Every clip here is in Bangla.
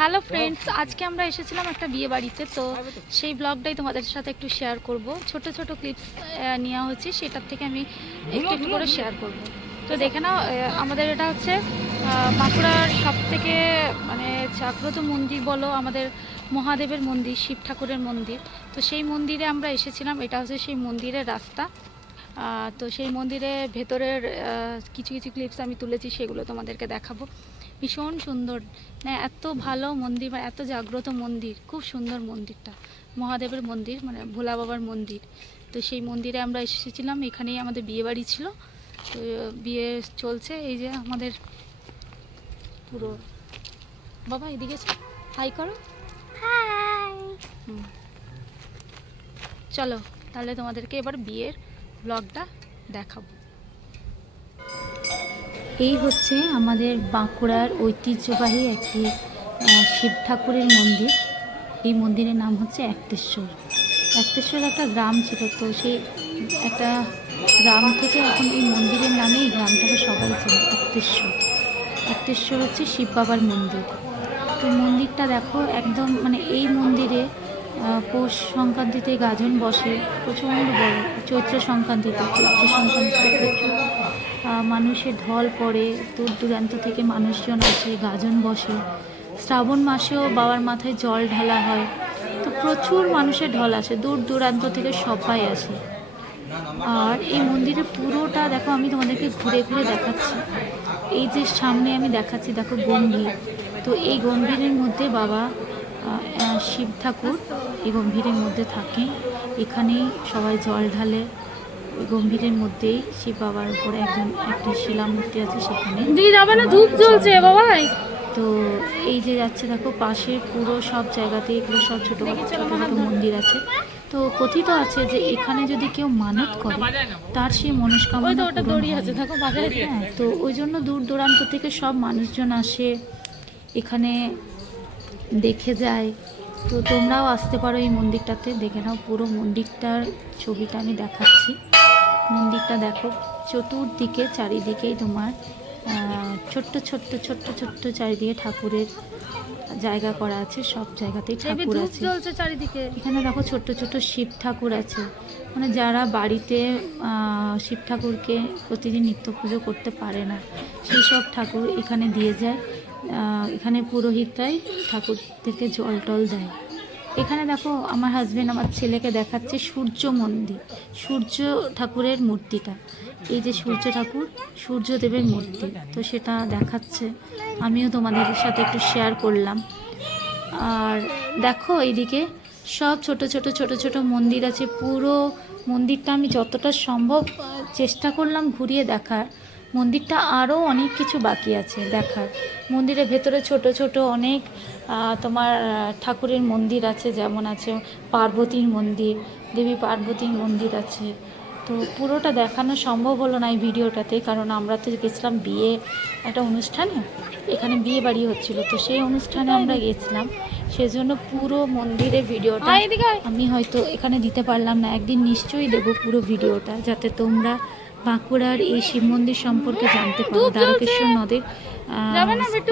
হ্যালো ফ্রেন্ডস, আজকে আমরা এসেছিলাম একটা বিয়ে বাড়িতে। তো সেই ব্লগটাই তোমাদের সাথে একটু শেয়ার করব। ছোট ছোট ক্লিপস নেওয়া হয়েছে, সেটার থেকে আমি একটু একটু করে শেয়ার করব। তো দেখে নাও, আমাদের এটা হচ্ছে বাঁকুড়ার সব থেকে মানে জাগ্রত মন্দির বলো, আমাদের মহাদেবের মন্দির, শিব ঠাকুরের মন্দির। তো সেই মন্দিরে আমরা এসেছিলাম। এটা হচ্ছে সেই মন্দিরের রাস্তা। তো সেই মন্দিরে ভেতরের কিছু কিছু ক্লিপস আমি তুলেছি, সেগুলো তোমাদেরকে দেখাবো। ভীষণ সুন্দর, মানে এত ভালো মন্দির বা এত জাগ্রত মন্দির, খুব সুন্দর মন্দিরটা। মহাদেবের মন্দির, মানে ভোলা বাবার মন্দির। তো সেই মন্দিরে আমরা এসেছিলাম, এখানেই আমাদের বিয়ে বাড়ি ছিল। তো বিয়ে চলছে, এই যে আমাদের পুরো। বাবা এদিকে হাই করো। হাই। চলো তাহলে তোমাদেরকে এবার বিয়ের ব্লগটা দেখাবো। এই হচ্ছে আমাদের বাঁকুড়ার ঐতিহ্যবাহী একটি শিব ঠাকুরের মন্দির। এই মন্দিরের নাম হচ্ছে একতেশ্বর। একতেশ্বর একটা গ্রাম ছিল, তো সেই একটা গ্রাম থেকে এখন এই মন্দিরের নামে এই গ্রামটাকে সবাই চেনে, একতেশ্বর। একতেশ্বর হচ্ছে শিব বাবার মন্দির। তো মন্দিরটা দেখো, একদম মানে এই মন্দিরে পৌষ সংক্রান্তিতে গাজন বসে, প্রচণ্ড বড়। চৈত্র সংক্রান্তিতে প্রচুর মানুষের ঢল পড়ে, দূর দূরান্ত থেকে মানুষজন আসে, গাজন বসে। শ্রাবণ মাসেও বাবার মাথায় জল ঢালা হয়। তো প্রচুর মানুষের ঢল আসে, দূর দূরান্ত থেকে সবাই আসে। আর এই মন্দিরের পুরোটা দেখো, আমি তোমাদেরকে ঘুরে ঘুরে দেখাচ্ছি। এই যে সামনে আমি দেখাচ্ছি, দেখো গম্ভীর। তো এই গম্ভীরের মধ্যে বাবা শিব ঠাকুর এই গম্ভীরের মধ্যে থাকেন। এখানেই সবাই জল ঢালে। ওই গম্ভীরের মধ্যেই শিব বাবার উপরে একটি শিলা মূর্তি আছে, সেখানে যাবে না, ধূপ জ্বলছে বাবাই। তো এই যে যাচ্ছে দেখো, পাশে পুরো সব জায়গাতে এগুলো সব ছোটো ছোটো মন্দির আছে। তো কথিত আছে যে এখানে যদি কেউ মানত করে, তার সেই মনস্কামনা পূরণ হয়। হ্যাঁ, তো ওই জন্য দূর দূরান্ত থেকে সব মানুষজন আসে, এখানে দেখে যায়। তো তোমরাও আসতে পারো এই মন্দিরটাতে, দেখে নাও। পুরো মন্দিরটার ছবিটা আমি দেখাচ্ছি। মন্দিরটা দেখো, চতুর্দিকে চারিদিকেই তোমার ছোট্ট ছোট্ট ছোট্ট ছোট্ট চারিদিকে ঠাকুরের জায়গা করা আছে, সব জায়গাতেই ঠাকুর আছে চারিদিকে। এখানে দেখো ছোট্ট ছোট্ট শিব ঠাকুর আছে, মানে যারা বাড়িতে শিব ঠাকুরকে প্রতিদিন নিত্য পুজো করতে পারে না, সেই সব ঠাকুর এখানে দিয়ে যায়। এখানে পুরোহিতরাই ঠাকুরদেরকে জল টল দেয়। এখানে দেখো, আমার হাজবেন্ড আমার ছেলেকে দেখাচ্ছে সূর্য মন্দির, সূর্য ঠাকুরের মূর্তিটা। এই যে সূর্য ঠাকুর, সূর্যদেবের মূর্তি, তো সেটা দেখাচ্ছে। আমিও তোমাদের সাথে একটু শেয়ার করলাম। আর দেখো এইদিকে সব ছোট ছোট ছোট ছোট মন্দির আছে। পুরো মন্দিরটা আমি যতটা সম্ভব চেষ্টা করলাম ঘুরিয়ে দেখার। মন্দিরটা আরও অনেক কিছু বাকি আছে দেখার। মন্দিরের ভেতরে ছোট ছোট অনেক তোমার ঠাকুরের মন্দির আছে, যেমন আছে পার্বতীর মন্দির, দেবী পার্বতীর মন্দির আছে। তো পুরোটা দেখানো সম্ভব হলো না এই ভিডিওটাতে, কারণ আমরা তো গেছিলাম বিয়ে একটা অনুষ্ঠানে, এখানে বিয়ে বাড়ি হচ্ছিল, তো সেই অনুষ্ঠানে আমরা গেছিলাম। সেজন্য পুরো মন্দিরের ভিডিওটা আমি হয়তো এখানে দিতে পারলাম না। একদিন নিশ্চয়ই দেবো পুরো ভিডিওটা, যাতে তোমরা বাঁকুড়ার এই শিব মন্দির সম্পর্কে জানতে পারো। দ্বারকেশ্বর নদের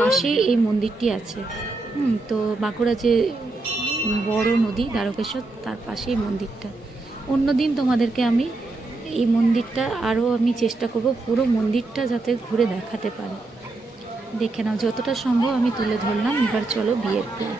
পাশেই এই মন্দিরটি আছে। তো বাঁকুড়া যে বড় নদী দ্বারকেশ্বর, তার পাশেই মন্দিরটা। অন্যদিন তোমাদেরকে আমি এই মন্দিরটা আরও আমি চেষ্টা করব পুরো মন্দিরটা যাতে ঘুরে দেখাতে পারি। দেখে নাও, যতটা সম্ভব আমি তুলে ধরলাম। এবার চলো বিয়ের প্ল্যান।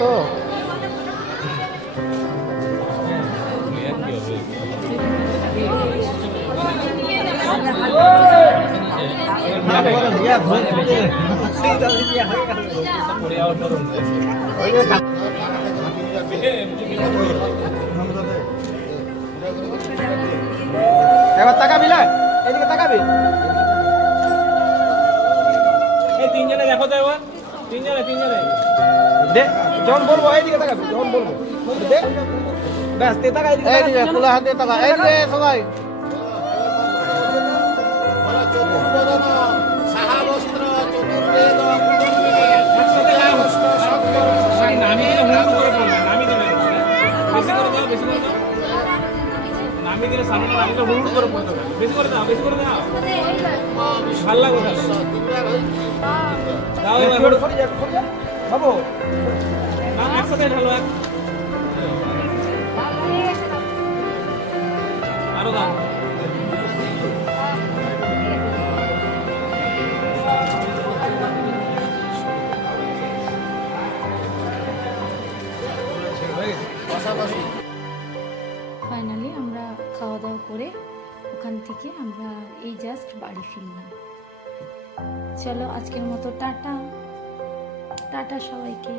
তো এবার তাকাবি না, এদিকে তাকাবি। এই তিনজনে দেখো তো এবার, তিনজনে দে যখন বলবো এইদিকে তাকাবি, যখন বলবো দে ব্যাস তে তাকা, এইদিকে খোলা হাতে তাকা, এই রে সবাই। নামি দিলে হুড় করে পড়বে, নামি দিলে বেশি করে দাও, বেশি করে দাও, নামি দিলে সামনে নামি দিলে হুড় করে পড়তে হবে, বেশি করে দাও, বেশি করে দাও, ভাল লাগবে দাও এবার বাবু না একসাথে ঢালো, এক আরো দাও। ফাইনালি আমরা খাওয়া দাওয়া করে ওখান থেকে আমরা এই জাস্ট বাড়ি ফিরলাম। চলো আজকের মতো টাটা টাটা সবাইকে।